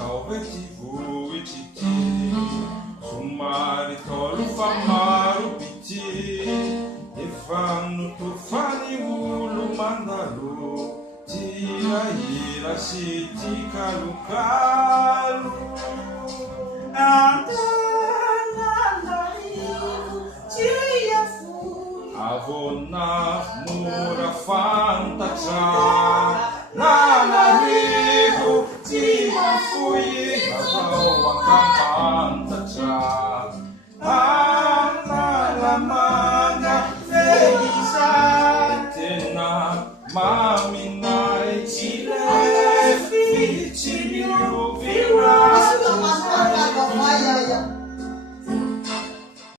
salveti vuititi, sumari tolu famaru piti, efanu tufani ulu mandalu, tira ira siti kalu kalu. Avona mura fantaca, nanaribu tima fui, avau akampantaca.